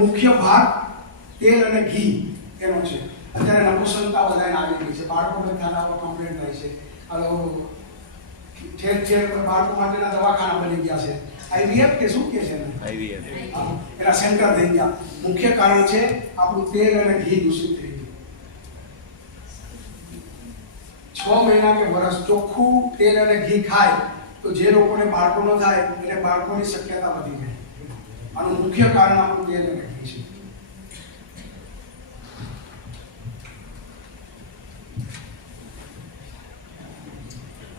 મુખ્ય ભાગ તેલ અને ઘી એનો છે. અત્યારે નપુંસકતા બધાને આવી ગઈ છે, બાળકોને ખાનામાં કમ્પ્લેન્ટ થાય છે, ઠેર ઠેર બાળકો માટેના દવાખાના બની ગયા છે. આઈવીએફ કે શું કે છે ને, આઈવીએફ એના સેન્ટર થઈ ગયા. મુખ્ય કારણ છે આપણું તેલ અને ઘી દૂષિત થઈ ગયું. 6 મહિના કે વર્ષ ચોખ્ખું તેલ અને ઘી ખાય તો જે લોકોને બાળકો ન થાય એને બાળકોની શક્યતા વધી જાય. આનું મુખ્ય કારણ આપણું તેલ અને ઘી છે.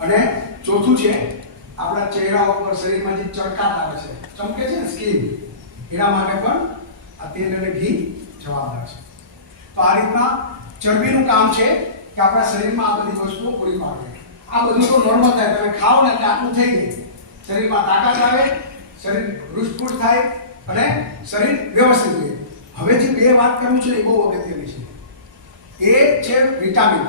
અને ચોથું છે આપણા ચહેરા ઉપર શરીરમાં જે ચળકાટ આવે છે, ચમકે છે ને સ્કિન, એના માટે પણ આ તેલ અને ઘી જવાબદાર છે. તો આ રીતના ચરબીનું કામ છે કે આપણા શરીરમાં આ બધી વસ્તુઓ પૂરી પાડે. આ બધું તો નોર્મલ થાય, તમે ખાઓ ને એટલે આટલું થઈ જાય, શરીરમાં તાકાત આવે, શરીર હૃષ્ટપુષ્ટ થાય અને શરીર વ્યવસ્થિત રહે. હવે જે બે વાત કરવી છે એ બહુ અગત્યની છે. એ છે વિટામિન.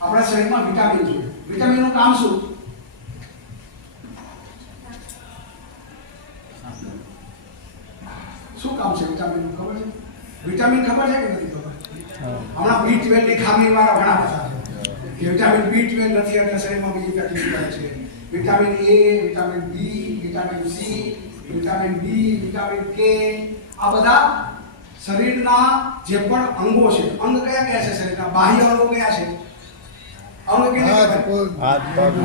આપણા શરીરમાં વિટામિન છે. વિટામિનનું કામ શું? શું કામ છે વિટામિનનું ખબર છે? વિટામિન ખબર છે કે નથી ખબર? હમણાં B12 ની ખામી વાળા ઘણા બધા છે. વિટામિન B12 નથી એટલે શરીરમાં બીજી તકલીફ થાય છે. Vitamin A, vitamin B, vitamin C, vitamin D, vitamin K, આ બધા શરીરના જે પણ અંગો છે, અંગ કયા કયા છે શરીરના? બાહ્ય અંગો કયા છે? અંગ કેટલા? હાથ, પગ,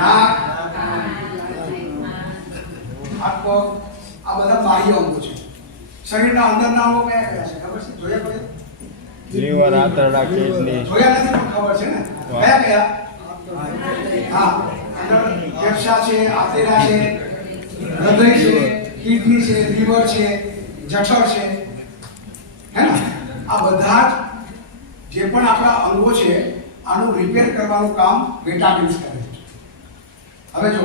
નાક, હાથ, પગ, આ બધા બાહ્ય અંગો છે. શરીરના અંદરના અંગો કયા કયા છે ખબર છે? જોયા પડે? લીવર, આંતરડા, કિડની. જોયા નથી પણ ખબર છે ને કયા કયા? હા, અંદર ફેફસા છે, આંતરડા છે, હૃદય છે, કિડની છે, લીવર છે, જઠર છે, હે ને? આ બધા જ જે પણ આપણા અંગો છે આનું રિપેર કરવાનું કામ વિટામિન્સ કરે છે. હવે જો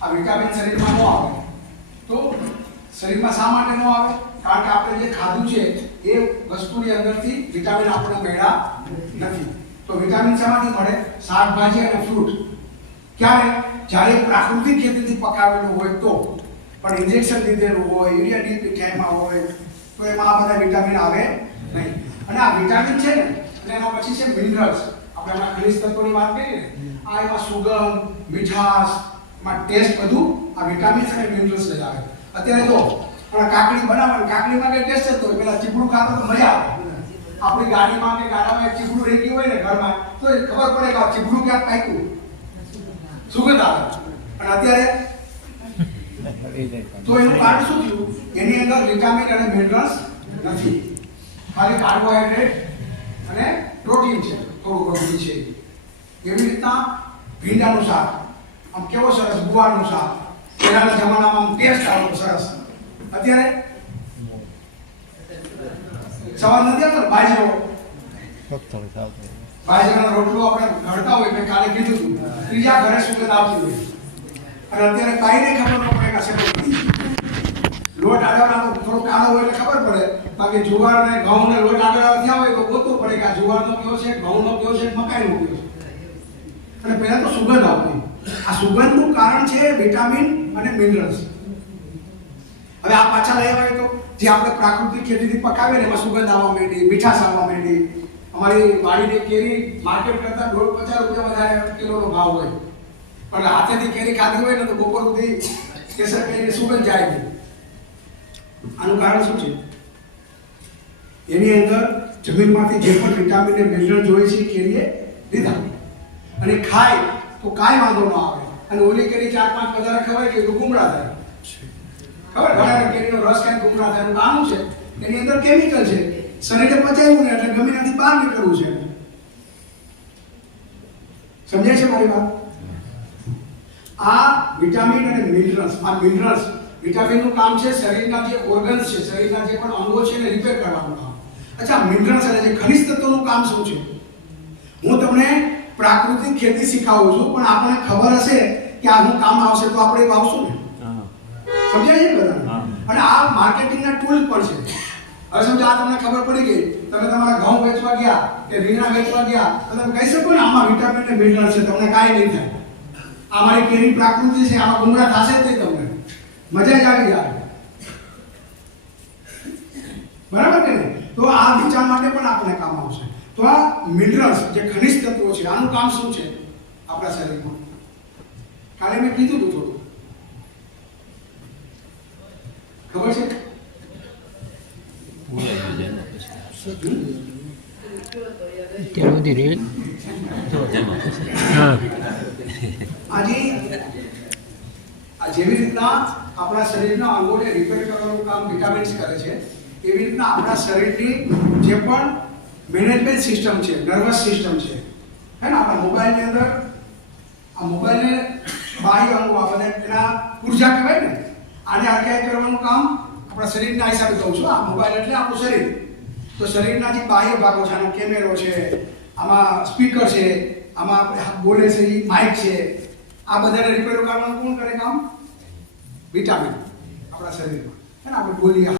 આ વિટામિન શરીરમાં ન આવે તો શરીરમાં શા માટે ન આવે? કારણ કે આપણે જે ખાધું છે એ વસ્તુની અંદરથી વિટામિન આપણે મળ્યા નથી. તો વિટામિન શેમાંથી મળે? શાકભાજી અને ફ્રૂટ. ક્યારે? જ્યારે પ્રાકૃતિક ખેતીથી પકાવેલું હોય તો. પણ ઇન્જેક્શન દીધેલું હોય, યુરિયા ડીપીટીમાં હોય તો એમાં આ બધા વિટામિન આવે નહીં. અને આ વિટામિન છે ને, અને એના પછી છે મિનરલ્સ. આપણે હમણાં ખનિજ તત્વોની વાત કરીએ ને, આ એમાં સુગંધ, મીઠાશ, એમાં ટેસ્ટ, બધું આ વિટામિન્સ અને મિનરલ્સ જ આવે. અત્યારે જો પણ કાકડી બનાવવાની, કાકડીમાં કઈ ટેસ્ટ જ તો પેલા ચીપડું ખાતો તો મજા આવે. આપણી ગાડીમાં કે ગાડામાં એક ચીપડું રહી ગયું હોય ને ઘરમાં તો ખબર પડે કે આ ચીપડું ક્યાંક પાક્યું, સુગંધ આવે. અને અત્યારે તો એનું કારણ શું થયું? એની અંદર વિટામિન અને મિનરલ્સ નથી, ખાલી કાર્બોહાઈડ્રેટ અને પ્રોટીન છે, થોડું ઘણું છે. એવી રીતના ભીંડાનું શાક આમ કેવો સરસ, ગુવારનું શાક, પહેલાના જમાનામાં આમ ટેસ્ટ આવતો સરસ. અત્યારે સવાલ નથી આવતો બાજરો, બાજરાનો રોટલો આપણે ઘડતા હોય, મેં કાલે કીધું હતું, ત્રીજા ઘરે સુગંધ આવતી હોય. અને અત્યારે કાંઈને ખબર ન પડે કે શેકો લોટ આગળ થોડો કાળો હોય એટલે ખબર પડે. બાકી જુવાર ને ઘઉં ને લોટ આગળ થયા હોય તો ગોતવું પડે કે આ જુવારનો કયો છે, ઘઉંનો કયો છે, મકાઈનો કયો છે. અને પહેલા તો સુગંધ આવતી. આ સુગંધનું કારણ છે વિટામિન અને મિનરલ્સ. હવે આ પાછા લઈ આવ્યા તો જે આપણે પ્રાકૃતિક ખેતીથી પકાવે ને એમાં સુગંધ આવવા માંડી, મીઠાશ આવવા માંડી. અમારી વાડીની કેરી માર્કેટ કરતા 50 રૂપિયા વધારે કિલોનો ભાવ હોય, પણ હાથેથી કેરી ખાધી હોય ને તો બપોર સુધી કેસર કેરીની સુગંધ જાય નહીં. આનું કારણ શું છે? એની અંદર જમીનમાંથી જે પણ વિટામિન અને મિનરલ જોઈએ છે કેરીએ લીધા અને ખાય તો કાંઈ વાંધો ન આવે. અને ઓલી કેરી 4-5 વધારે ખવાય કે તો ગુમડા થાય. ખબર? ઘણા કેરીનો રસ ખાઈને ગુમડા થાય. એનું કામ છે એની અંદર કેમિકલ છે, શરીરે પચાવ્યું ને એટલે ગમીનાથી બહાર નીકળવું છે. સમજાય છે મારી વાત? આ વિટામિન અને મિનરલ્સ, આ મિનરલ્સ વિટામિનનું કામ છે શરીરના જે ઓર્ગન્સ છે, શરીરના જે પણ અંગો છે એને રિપેર કરવાનું કામ. અચ્છા, મિનરલ્સ અને જે ખનિજ તત્વોનું કામ શું છે? હું તમને પ્રાકૃતિક ખેતી શીખવું છું, પણ આપણને ખબર હશે કે આ હું કામ આવશે તો આપણે વાવશું ને. સમજાય છે બધા? અને આ માર્કેટિંગના ટૂલ પણ છે. હવે સમજો આ તમને ખબર પડી ગઈ, તમે તમારા ઘઉં વેચવા ગયા કે રીંગણા વેચવા ગયા તો તમે કહી શકો ને આમાં વિટામિન અને મિનરલ છે, તમને કાંઈ નહીં થાય. આ મારી કેરી પ્રાકૃતિક છે, આમાં ગુમરા થશે જ નહીં, તમને મજા જ આવી જાય. બરાબર કે નહીં? તો આ વિચાર માટે પણ આપણને કામ આવશે. તો આ મિનરલ્સ જે ખનિજ તત્વો છે આનું કામ શું છે આપણા શરીરમાં? કાલે મેં કીધું હતું થોડું, ખબર છે? અત્યાર સુધી રેલ હા આજે જેવી રીતના આપણા શરીરના અંગોને રિપેર કરવાનું કામ વિટામિન્સ કરે છે, એવી રીતના આપણા શરીરની જે પણ મેનેજમેન્ટ સિસ્ટમ છે, નર્વસ સિસ્ટમ છે, હે ને, આપણા મોબાઈલની અંદર આ મોબાઈલને બાહ્ય અંગો આપણે એના ઉર્જા કહેવાય ને, આને આર્કાઇવ કરવાનું કામ આપણા શરીરના હિસાબે કહું છું. આ મોબાઈલ એટલે આપણું શરીર. તો શરીરના જે બાહ્ય ભાગો છે, આનો કેમેરો છે, આમાં સ્પીકર છે, આમાં આપણે બોલે છે એ માઇક છે, આ બધાને રિપેર કરવાનું કોણ કરે કામ? વિટામિન આપણા શરીરમાં, હે ને, આપણે બોલીએ